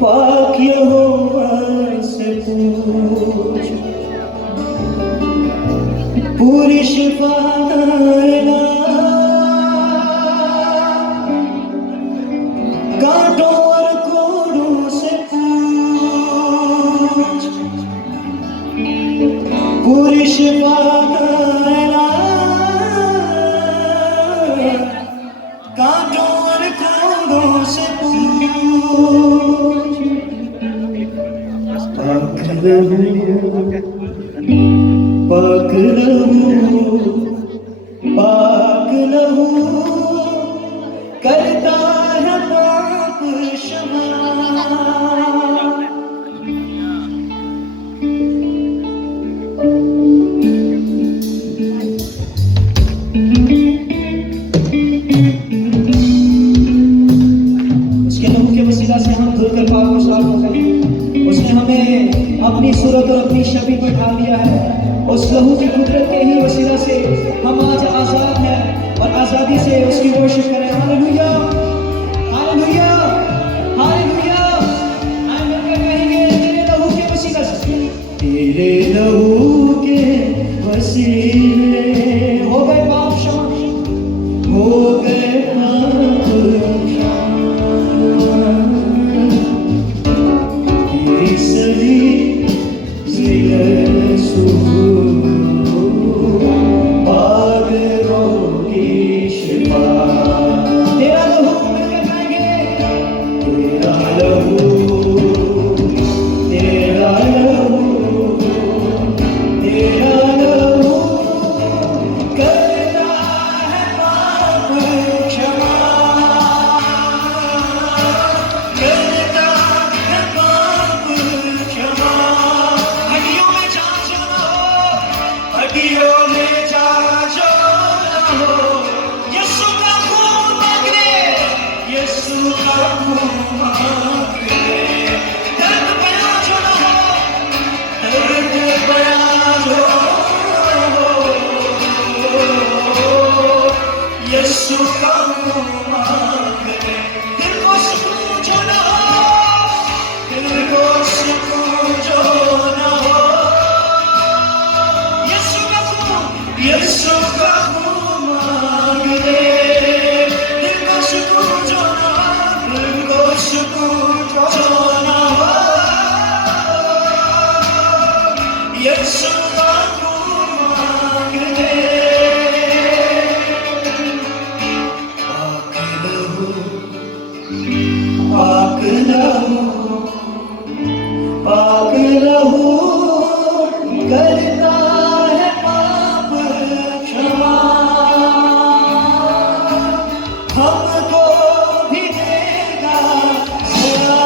पाक यहोवा से पूछ, पूरी शिफा देना। कांटों और कोड़ों से पूछ, पूरी शिफा देना। कांटों और कोड़ों से पूछ, पाक लहू, पाक लहू, पाक लहू करता है पाप क्षमा। उसके लहू के वसीला से हम धुलकर पाक और साफ हो गए। उसने हमें अपनी सूरत और अपनी छवि पर ढाल दिया है। उस लहू की कुदरत के ही वसीला से हम आज आजाद हैं और आजादी से उसकी वर्शिप करें। Hallelujah, hallelujah, hallelujah. हम मिलकर कहेंगे तेरे लहू के वसीला से, तेरे लहू के वसीले हो गए पाप क्षमा, हो गए पाप क्षमा। तेरी सलीब से यीशु यीशु का मुँह मांगे, दिल को सुकून जो न हो, दिल को सुकून जो न हो। यीशु का मुँह मांगे, दिल को सुकून जो न हो, दिल को सुकून जो न हो। यीशु का मुँह मांगे, पाक लहू, पाक लहू करता है पाप क्षमा। हमको भी देगा सजा,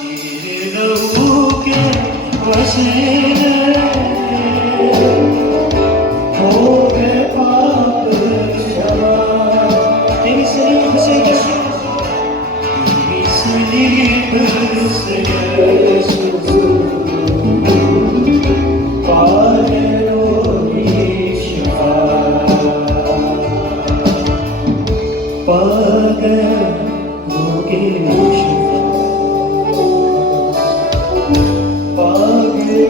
तेरे लहू के वसीले हो गए पाप क्षमा। तेरी सलीब से यीशु, तेरी सलीब से यीशु पाए रोगी शिफा, पाए रोगी शिफा, पाए